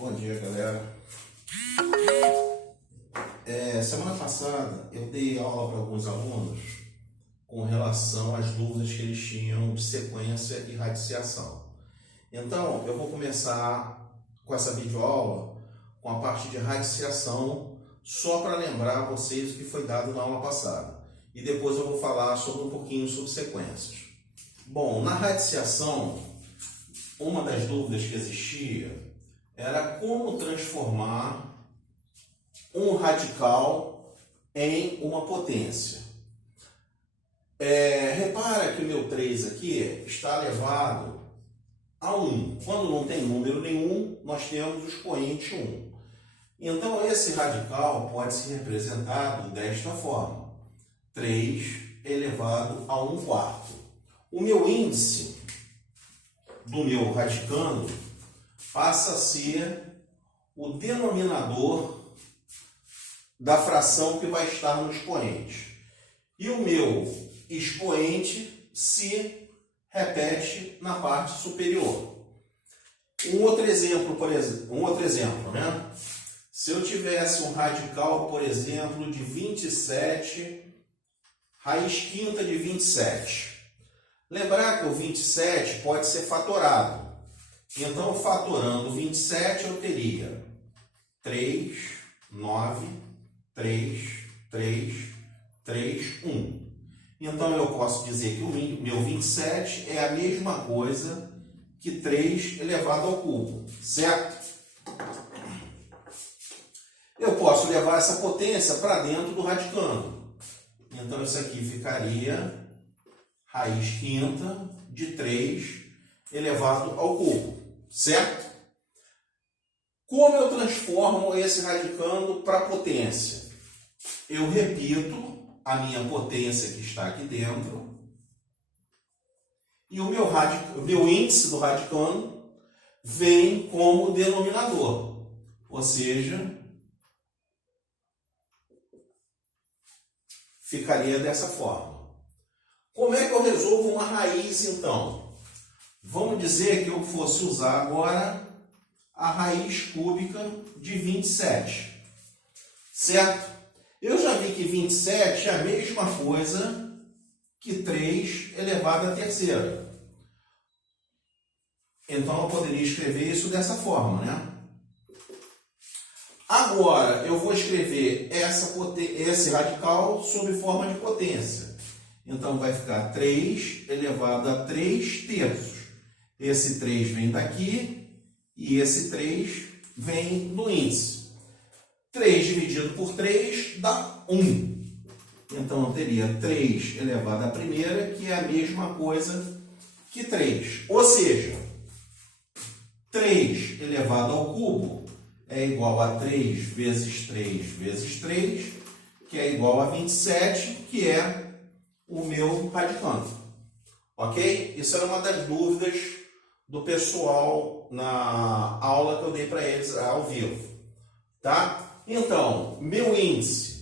Bom dia, galera. Semana passada eu dei aula para alguns alunos com relação às dúvidas que eles tinham de sequência e radiciação. Então, eu vou começar com essa videoaula com a parte de radiciação, só para lembrar vocês o que foi dado na aula passada. E depois eu vou falar sobre um pouquinho sobre sequências. Bom, na radiciação, uma das dúvidas que existia era como transformar um radical em uma potência. Repara que o meu 3 aqui está elevado a 1. Quando não tem número nenhum, nós temos o expoente 1. Então, esse radical pode ser representado desta forma. 3 elevado a 1/4. O meu índice do meu radicando passa a ser o denominador da fração que vai estar no expoente. E o meu expoente se repete na parte superior. Um outro exemplo, né? Se eu tivesse um radical, por exemplo, de 27, raiz quinta de 27. Lembrar que o 27 pode ser fatorado. Então, fatorando 27, eu teria 3, 9, 3, 3, 3, 1. Então, eu posso dizer que o meu 27 é a mesma coisa que 3 elevado ao cubo, certo? Eu posso levar essa potência para dentro do radicando. Então, isso aqui ficaria raiz quinta de 3 elevado ao cubo, certo? Como eu transformo esse radicando para potência? Eu repito a minha potência que está aqui dentro e o meu índice do radicando vem como denominador, ou seja, ficaria dessa forma. Como é que eu resolvo uma raiz, então? Vamos dizer que eu fosse usar agora a raiz cúbica de 27, certo? Eu já vi que 27 é a mesma coisa que 3 elevado à terceira. Então, eu poderia escrever isso dessa forma, né? Agora, eu vou escrever esse radical sob forma de potência. Então, vai ficar 3 elevado a 3 terços. Esse 3 vem daqui e esse 3 vem do índice. 3 dividido por 3 dá 1. Então, eu teria 3 elevado à primeira, que é a mesma coisa que 3. Ou seja, 3 elevado ao cubo é igual a 3 vezes 3 vezes 3, que é igual a 27, que é o meu radicando. Ok? Isso era uma das dúvidas do pessoal na aula que eu dei para eles ao vivo. Tá? Então, meu índice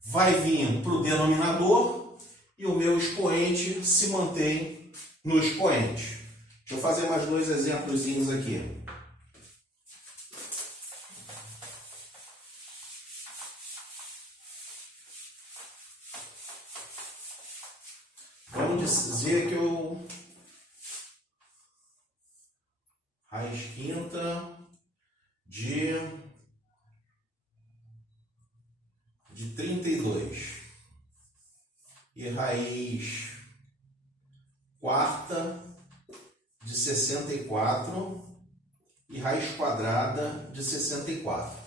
vai vir para o denominador e o meu expoente se mantém no expoente. Deixa eu fazer mais dois exemplos aqui. Vamos dizer que eu raiz quinta de 32 e raiz quarta de 64 e raiz quadrada de 64.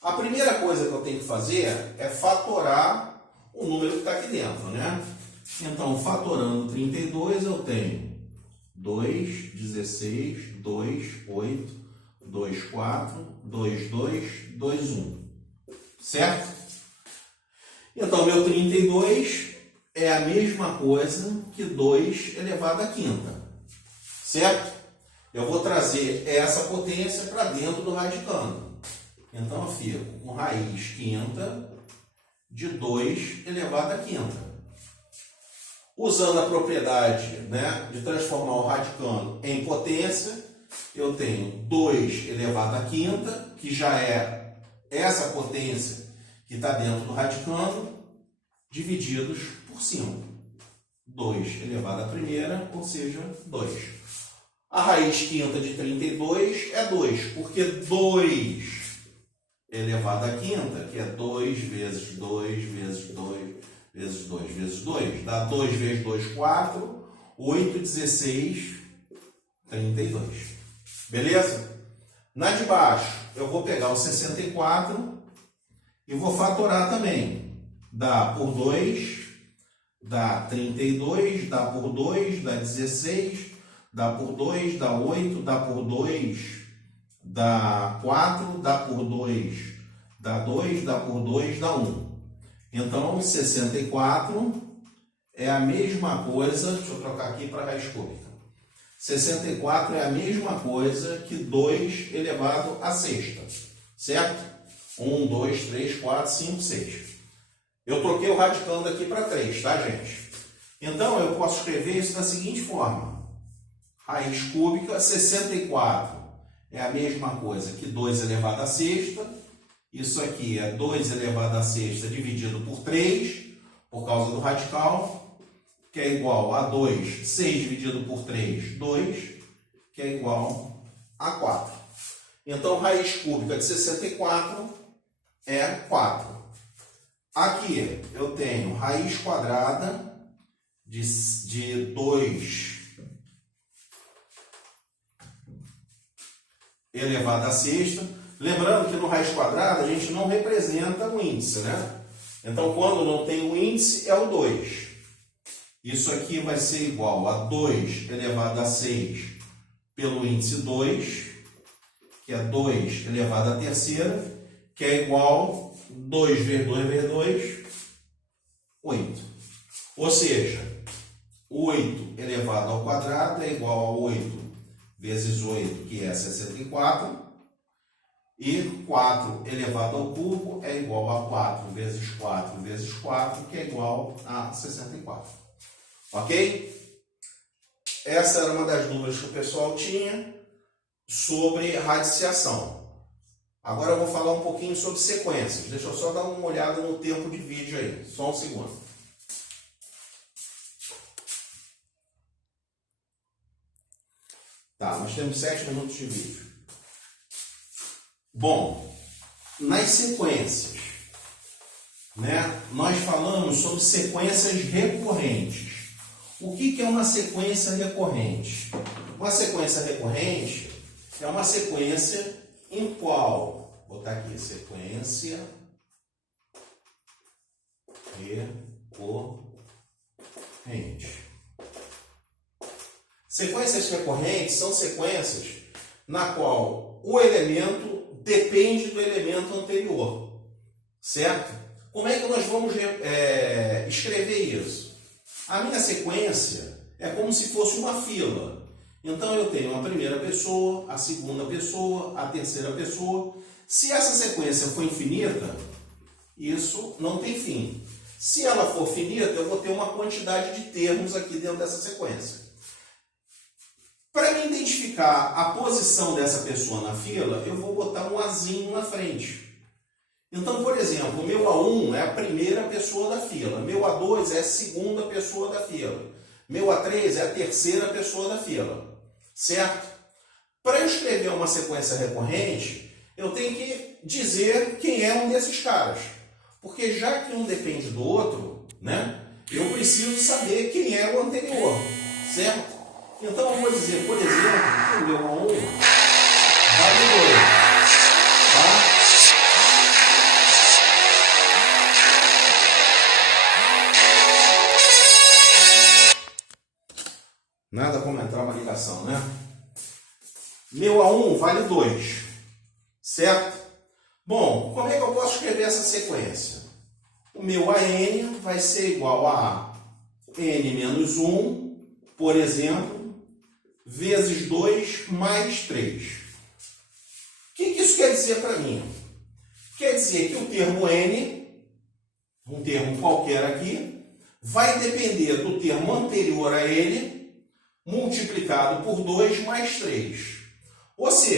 A primeira coisa que eu tenho que fazer é fatorar o número que está aqui dentro, né? Então, fatorando 32, eu tenho 2, 16, 2, 8, 2, 4, 2, 2, 2, 1. Certo? Então, meu 32 é a mesma coisa que 2 elevado à quinta. Certo? Eu vou trazer essa potência para dentro do radicando. Então, eu fico com raiz quinta de 2 elevado à quinta. Usando a propriedade, né, de transformar o radicando em potência, eu tenho 2 elevado à quinta, que já é essa potência que está dentro do radicando, divididos por 5. 2 elevado à primeira, ou seja, 2. A raiz quinta de 32 é 2, porque 2 elevado à quinta, que é 2 vezes 2 vezes 2 vezes 2 vezes 2, dá 2 vezes 2, 4, 8, 16, 32. Beleza? Na de baixo, eu vou pegar o 64 e vou fatorar também. Dá por 2, dá 32, dá por 2, dá 16, dá por 2, dá 8, dá por 2, dá 4, dá por 2, dá 2, dá por 2, dá 1. Então, 64 é a mesma coisa, deixa eu trocar aqui para raiz cúbica. 64 é a mesma coisa que 2 elevado à sexta, certo? 1, 2, 3, 4, 5, 6. Eu troquei o radicando aqui para 3, tá, gente? Então, eu posso escrever isso da seguinte forma. Raiz cúbica, 64 é a mesma coisa que 2 elevado à sexta. Isso aqui é 2 elevado à sexta dividido por 3, por causa do radical, que é igual a 2, 6 dividido por 3, 2, que é igual a 4. Então, raiz cúbica de 64 é 4. Aqui eu tenho raiz quadrada de 2 elevado à sexta. Lembrando que no raiz quadrada a gente não representa o índice, né? Então, quando não tem o índice, é o 2. Isso aqui vai ser igual a 2 elevado a 6 pelo índice 2, que é 2 elevado à terceira, que é igual a 2 vezes 2 vezes 2, 8. Ou seja, 8 elevado ao quadrado é igual a 8 vezes 8, que é 64. E 4 elevado ao cubo é igual a 4 vezes 4 vezes 4, que é igual a 64. Ok? Essa era uma das dúvidas que o pessoal tinha sobre radiciação. Agora eu vou falar um pouquinho sobre sequências. Deixa eu só dar uma olhada no tempo de vídeo aí. Só um segundo. Tá, nós temos 7 minutos de vídeo. Bom, nas sequências, né, nós falamos sobre sequências recorrentes. O que é uma sequência recorrente? Uma sequência recorrente é uma sequência em qual, vou botar aqui, sequência recorrente. Sequências recorrentes são sequências na qual o elemento depende do elemento anterior, certo? Como é que nós vamos escrever isso? A minha sequência é como se fosse uma fila. Então eu tenho a primeira pessoa, a segunda pessoa, a terceira pessoa. Se essa sequência for infinita, isso não tem fim. Se ela for finita, eu vou ter uma quantidade de termos aqui dentro dessa sequência. Para me identificar a posição dessa pessoa na fila, eu vou botar um azinho na frente. Então, por exemplo, o meu A1 é a primeira pessoa da fila, meu A2 é a segunda pessoa da fila, meu A3 é a terceira pessoa da fila, certo? Para eu escrever uma sequência recorrente, eu tenho que dizer quem é um desses caras. Porque já que um depende do outro, né, eu preciso saber quem é o anterior, certo? Então eu vou dizer, por exemplo, que o meu A1 vale 2. Tá? Nada como entrar uma ligação, né? Meu A1 vale 2, certo? Bom, como é que eu posso escrever essa sequência? O meu AN vai ser igual a N menos 1, por exemplo, vezes 2 mais 3. O que isso quer dizer para mim? Quer dizer que o termo N, um termo qualquer aqui, vai depender do termo anterior a ele, multiplicado por 2 mais 3. Ou seja,